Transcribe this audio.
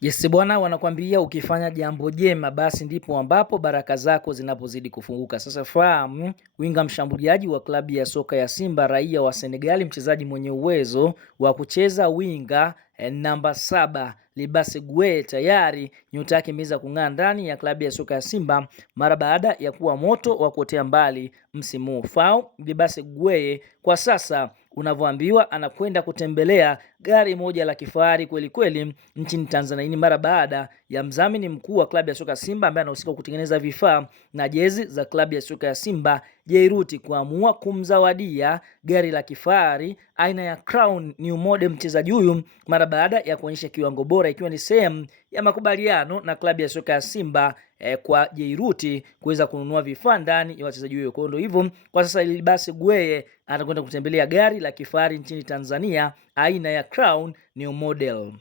Yes bwana, wanakuambia ukifanya jambo jema basi ndipo ambapo baraka zako zinapozidi kufunguka. Sasa fahamu, winga mshambuliaji wa klabu ya soka ya Simba, raia wa Senegali, mchezaji mwenye uwezo wa kucheza winga namba 7 Libase Gueye, tayari nyota yake imeweza kung'aa ndani ya klabu ya soka ya Simba mara baada ya kuwa moto wa kuotea mbali msimu huu. Libase Gueye kwa sasa unavyoambiwa anakwenda kutembelea gari moja la kifahari kweli kweli nchini Tanzania. Hii mara baada ya mdhamini mkuu wa klabu ya soka Simba ambaye anahusika kutengeneza vifaa na jezi za klabu ya soka ya Simba, Jairuti, kuamua kumzawadia gari la kifahari aina ya Crown New Model mchezaji huyu mara baada ya kuonyesha kiwango bora, ikiwa ni sehemu ya makubaliano na klabu ya soka ya Simba kwa Jairuti kuweza kununua vifaa ndani ya wachezaji huyo. Kwa hiyo hivyo kwa sasa Libase Gueye atakwenda kutembelea gari la kifahari nchini Tanzania aina ya Crown New Model.